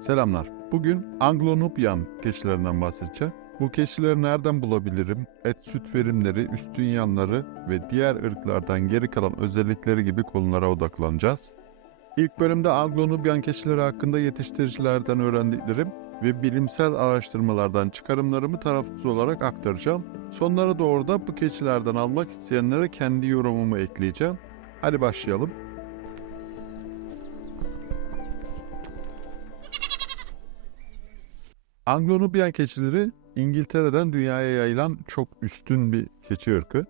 Selamlar. Bugün Anglo-Nubian keçilerinden bahsedeceğim. Bu keçileri nereden bulabilirim? Et süt verimleri, üstün yanları ve diğer ırklardan geri kalan özellikleri gibi konulara odaklanacağız. İlk bölümde Anglo-Nubian keçileri hakkında yetiştiricilerden öğrendiklerim ve bilimsel araştırmalardan çıkarımlarımı tarafsız olarak aktaracağım. Sonlara doğru da bu keçilerden almak isteyenlere kendi yorumumu ekleyeceğim. Hadi başlayalım. Anglo-Nubian keçileri İngiltere'den dünyaya yayılan çok üstün bir keçi ırkı.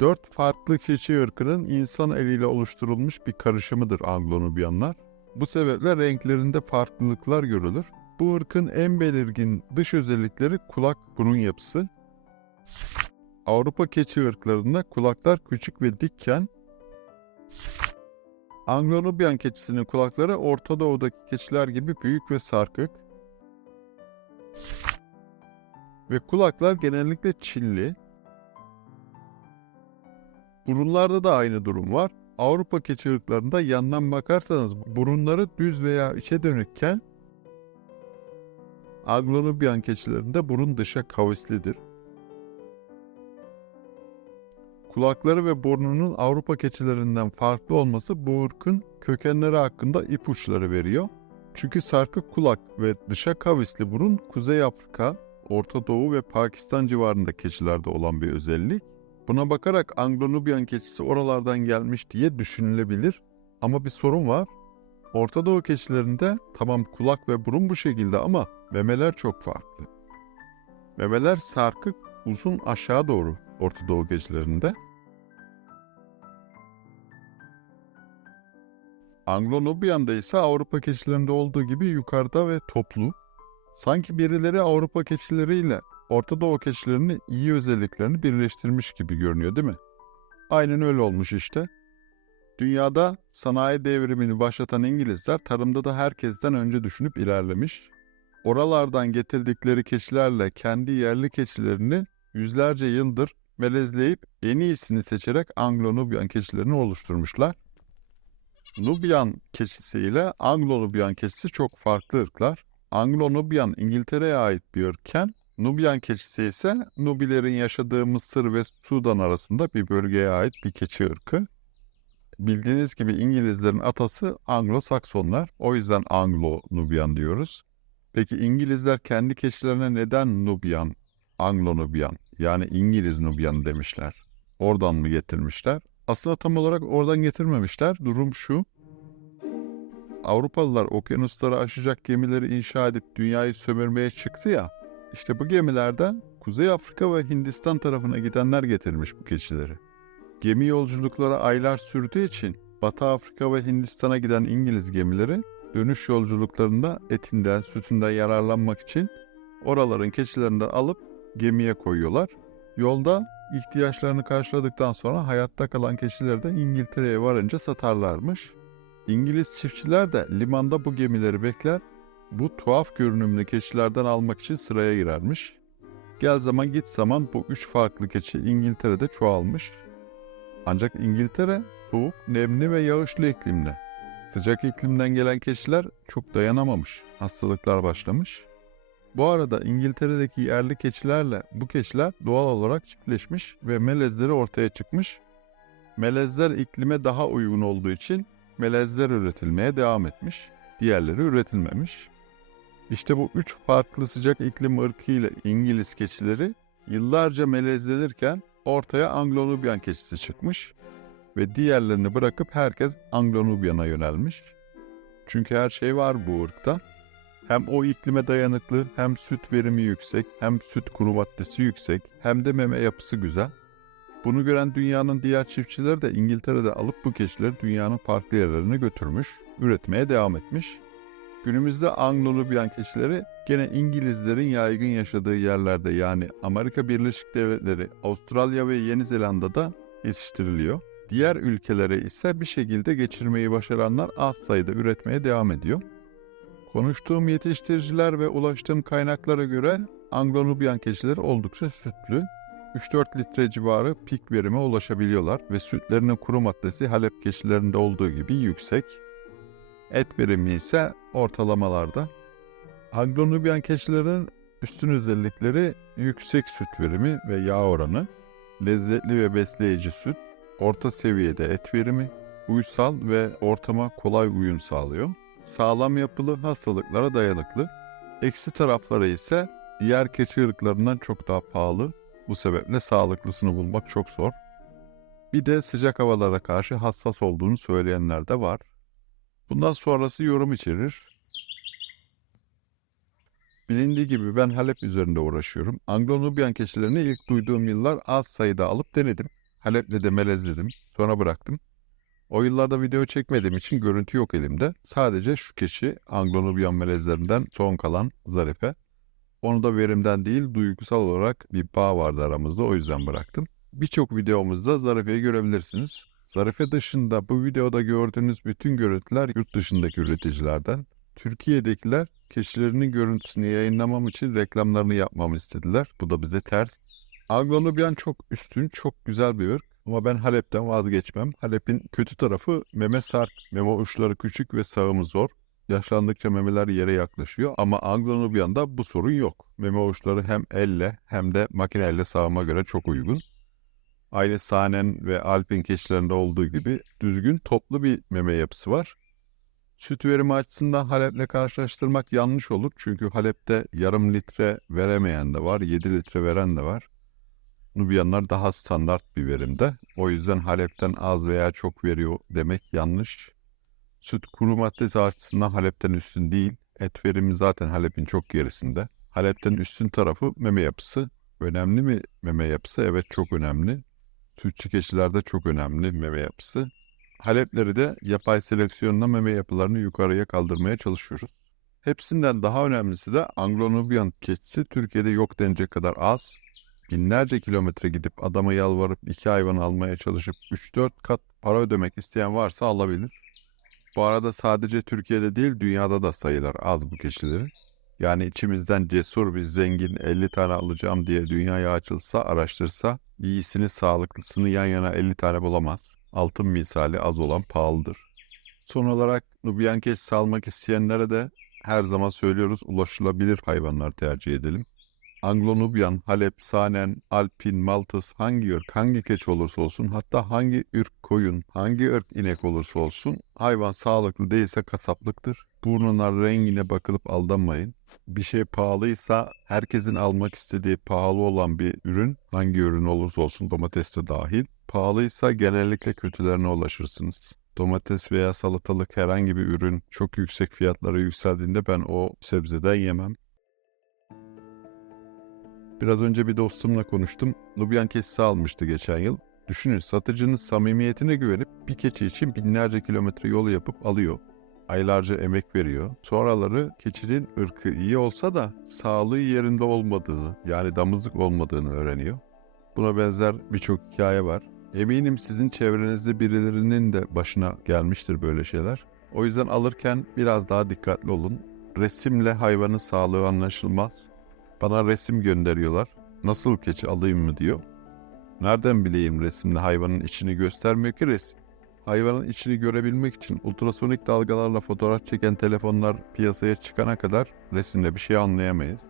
Dört farklı keçi ırkının insan eliyle oluşturulmuş bir karışımıdır Anglo-Nubianlar. Bu sebeple renklerinde farklılıklar görülür. Bu ırkın en belirgin dış özellikleri kulak burun yapısı. Avrupa keçi ırklarında kulaklar küçük ve dikken, Anglo-Nubian keçisinin kulakları Orta Doğu'daki keçiler gibi büyük ve sarkık ve kulaklar genellikle çilli. Burunlarda da aynı durum var. Avrupa keçi yandan bakarsanız burunları düz veya içe dönükken Anglo-Nubian keçilerinde burun dışa kavislidir. Kulakları ve burnunun Avrupa keçilerinden farklı olması bu ırkın kökenleri hakkında ipuçları veriyor. Çünkü sarkık kulak ve dışa kavisli burun Kuzey Afrika, Orta Doğu ve Pakistan civarında keçilerde olan bir özellik. Buna bakarak Anglo-Nubian keçisi oralardan gelmiş diye düşünülebilir. Ama bir sorun var. Orta Doğu keçilerinde tamam kulak ve burun bu şekilde ama memeler çok farklı. Memeler sarkık, uzun aşağı doğru Orta Doğu keçilerinde. Anglo-Nubian'da ise Avrupa keçilerinde olduğu gibi yukarıda ve toplu. Sanki birileri Avrupa keçileriyle Orta Doğu keçilerinin iyi özelliklerini birleştirmiş gibi görünüyor değil mi? Aynen öyle olmuş işte. Dünyada sanayi devrimini başlatan İngilizler tarımda da herkesten önce düşünüp ilerlemiş. Oralardan getirdikleri keçilerle kendi yerli keçilerini yüzlerce yıldır melezleyip en iyisini seçerek Anglo-Nubian keçilerini oluşturmuşlar. Nubian keçisi ile Anglo-Nubian keçisi çok farklı ırklar. Anglo-Nubian İngiltere'ye ait bir ırkken, Nubian keçisi ise Nubilerin yaşadığı Mısır ve Sudan arasında bir bölgeye ait bir keçi ırkı. Bildiğiniz gibi İngilizlerin atası Anglo-Saksonlar. O yüzden Anglo-Nubian diyoruz. Peki İngilizler kendi keçilerine neden Nubian, Anglo-Nubian yani İngiliz Nubian demişler? Oradan mı getirmişler? Aslında tam olarak oradan getirmemişler. Durum şu. Avrupalılar okyanusları aşacak gemileri inşa edip dünyayı sömürmeye çıktı ya. İşte bu gemilerden Kuzey Afrika ve Hindistan tarafına gidenler getirmiş bu keçileri. Gemi yolculukları aylar sürdüğü için Batı Afrika ve Hindistan'a giden İngiliz gemileri dönüş yolculuklarında etinden, sütünden yararlanmak için oraların keçilerinden alıp gemiye koyuyorlar. Yolda ihtiyaçlarını karşıladıktan sonra hayatta kalan keçileri de İngiltere'ye varınca satarlarmış. İngiliz çiftçiler de limanda bu gemileri bekler, bu tuhaf görünümlü keçilerden almak için sıraya girermiş. Gel zaman git zaman bu üç farklı keçi İngiltere'de çoğalmış. Ancak İngiltere soğuk, nemli ve yağışlı iklimli. Sıcak iklimden gelen keçiler çok dayanamamış, hastalıklar başlamış. Bu arada İngiltere'deki yerli keçilerle bu keçiler doğal olarak çiftleşmiş ve melezleri ortaya çıkmış. Melezler iklime daha uygun olduğu için melezler üretilmeye devam etmiş, diğerleri üretilmemiş. İşte bu üç farklı sıcak iklim ırkı ile İngiliz keçileri yıllarca melezlenirken ortaya Anglo-Nubian keçisi çıkmış ve diğerlerini bırakıp herkes Anglo-Nubian'a yönelmiş. Çünkü her şey var bu ırkta. Hem o iklime dayanıklı, hem süt verimi yüksek, hem süt kuru maddesi yüksek, hem de meme yapısı güzel. Bunu gören dünyanın diğer çiftçileri de İngiltere'de alıp bu keçileri dünyanın farklı yerlerine götürmüş, üretmeye devam etmiş. Günümüzde Anglo-Nubian keçileri gene İngilizlerin yaygın yaşadığı yerlerde yani Amerika Birleşik Devletleri, Avustralya ve Yeni Zelanda'da yetiştiriliyor. Diğer ülkelere ise bir şekilde geçirmeyi başaranlar az sayıda üretmeye devam ediyor. Konuştuğum yetiştiriciler ve ulaştığım kaynaklara göre Anglo-Nubian keçileri oldukça sütlü. 3-4 litre civarı pik verime ulaşabiliyorlar ve sütlerinin kuru maddesi Halep keçilerinde olduğu gibi yüksek. Et verimi ise ortalamalarda. Anglo-Nubyan keçilerin üstün özellikleri yüksek süt verimi ve yağ oranı, lezzetli ve besleyici süt, orta seviyede et verimi, uysal ve ortama kolay uyum sağlıyor. Sağlam yapılı, hastalıklara dayanıklı. Eksi tarafları ise diğer keçi ırklarından çok daha pahalı. Bu sebeple sağlıklısını bulmak çok zor. Bir de sıcak havalara karşı hassas olduğunu söyleyenler de var. Bundan sonrası yorum içerir. Bilindiği gibi ben Halep üzerinde uğraşıyorum. Anglo-Nubyan keçilerini ilk duyduğum yıllar az sayıda alıp denedim. Halep'le de melezledim. Sonra bıraktım. O yıllarda video çekmediğim için görüntü yok elimde. Sadece şu keçi Anglo-Nubyan melezlerinden son kalan Zarife. Onu da verimden değil duygusal olarak bir bağ vardı aramızda o yüzden bıraktım. Birçok videomuzda Zarife'yi görebilirsiniz. Zarife dışında bu videoda gördüğünüz bütün görüntüler yurt dışındaki üreticilerden. Türkiye'dekiler keçilerinin görüntüsünü yayınlamam için reklamlarını yapmamı istediler. Bu da bize ters. Anglo-Nubyan çok üstün, çok güzel bir ırk. Ama ben Halep'ten vazgeçmem. Halep'in kötü tarafı meme sark. Meme uçları küçük ve sağımı zor. Yaşlandıkça memeler yere yaklaşıyor ama Anglo-Nubyan'da bu sorun yok. Meme uçları hem elle hem de makineyle sağıma göre çok uygun. Aynı Sahnen ve Alpin keçilerinde olduğu gibi düzgün toplu bir meme yapısı var. Süt verimi açısından Halep'le karşılaştırmak yanlış olur. Çünkü Halep'te yarım litre veremeyen de var, 7 litre veren de var. Nubyanlar daha standart bir verimde. O yüzden Halep'ten az veya çok veriyor demek yanlış. Süt kuru maddesi açısından Halep'ten üstün değil. Et verimi zaten Halep'in çok gerisinde. Halep'ten üstün tarafı meme yapısı. Önemli mi meme yapısı? Evet çok önemli. Sütçü keçilerde çok önemli meme yapısı. Halepleri de yapay seleksiyonla meme yapılarını yukarıya kaldırmaya çalışıyoruz. Hepsinden daha önemlisi de Anglo-Nubyan keçisi Türkiye'de yok denecek kadar az. Binlerce kilometre gidip adama yalvarıp iki hayvan almaya çalışıp 3-4 kat para ödemek isteyen varsa alabilir. Bu arada sadece Türkiye'de değil dünyada da sayılar az bu keçileri. Yani içimizden cesur bir zengin 50 tane alacağım diye dünyaya açılsa araştırsa iyisini sağlıklısını yan yana 50 tane bulamaz. Altın misali az olan pahalıdır. Son olarak Nubyan keçisi almak isteyenlere de her zaman söylüyoruz ulaşılabilir hayvanlar tercih edelim. Anglo-Nubyan, Halep, Sanen, Alpin, Maltız hangi ırk, hangi keçi olursa olsun hatta hangi ırk koyun, hangi ırk inek olursa olsun hayvan sağlıklı değilse kasaplıktır. Burnuna rengine bakılıp aldanmayın. Bir şey pahalıysa herkesin almak istediği pahalı olan bir ürün hangi ürün olursa olsun domates de dahil. Pahalıysa genellikle kötülerine ulaşırsınız. Domates veya salatalık herhangi bir ürün çok yüksek fiyatlara yükseldiğinde ben o sebzeden yemem. Biraz önce bir dostumla konuştum. Nubyan keçisi almıştı geçen yıl. Düşünün satıcının samimiyetine güvenip bir keçi için binlerce kilometre yol yapıp alıyor. Aylarca emek veriyor. Sonraları keçinin ırkı iyi olsa da sağlığı yerinde olmadığını yani damızlık olmadığını öğreniyor. Buna benzer birçok hikaye var. Eminim sizin çevrenizde birilerinin de başına gelmiştir böyle şeyler. O yüzden alırken biraz daha dikkatli olun. Resimle hayvanın sağlığı anlaşılmaz. Bana resim gönderiyorlar. Nasıl keçi alayım mı diyor. Nereden bileyim resimle hayvanın içini göstermiyor ki resim. Hayvanın içini görebilmek için ultrasonik dalgalarla fotoğraf çeken telefonlar piyasaya çıkana kadar resimle bir şey anlayamayız.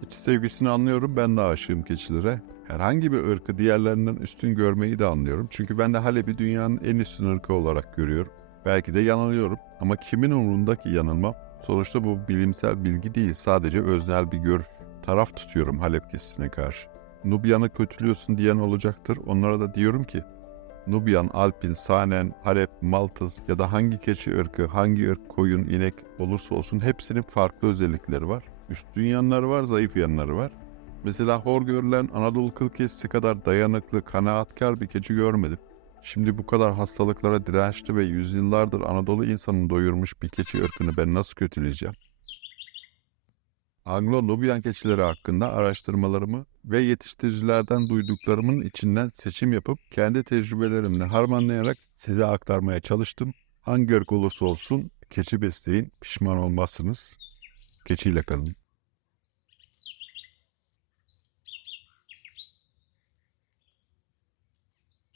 Keçi sevgisini anlıyorum ben de aşığım keçilere. Herhangi bir ırkı diğerlerinden üstün görmeyi de anlıyorum. Çünkü ben de Halep'i dünyanın en üstün ırkı olarak görüyorum. Belki de yanılıyorum ama kimin umurunda ki yanılmam? Sonuçta bu bilimsel bilgi değil sadece öznel bir görüş taraf tutuyorum Halep kesisine karşı. Nubyan'ı kötülüyorsun diyen olacaktır. Onlara da diyorum ki Nubyan, Alpin, Sanen, Halep, Maltız ya da hangi keçi ırkı, hangi ırk koyun, inek olursa olsun hepsinin farklı özellikleri var. Üstün yanları var, zayıf yanları var. Mesela hor görülen Anadolu kıl keçisi kadar dayanıklı, kanaatkar bir keçi görmedim. Şimdi bu kadar hastalıklara dirençli ve yüzyıllardır Anadolu insanını doyurmuş bir keçi ırkını ben nasıl kötüleyeceğim? Anglo-Nubyan keçileri hakkında araştırmalarımı ve yetiştiricilerden duyduklarımın içinden seçim yapıp kendi tecrübelerimle harmanlayarak size aktarmaya çalıştım. Hangi ırk olursa olsun keçi besleyin, pişman olmazsınız. Keçiyle kalın.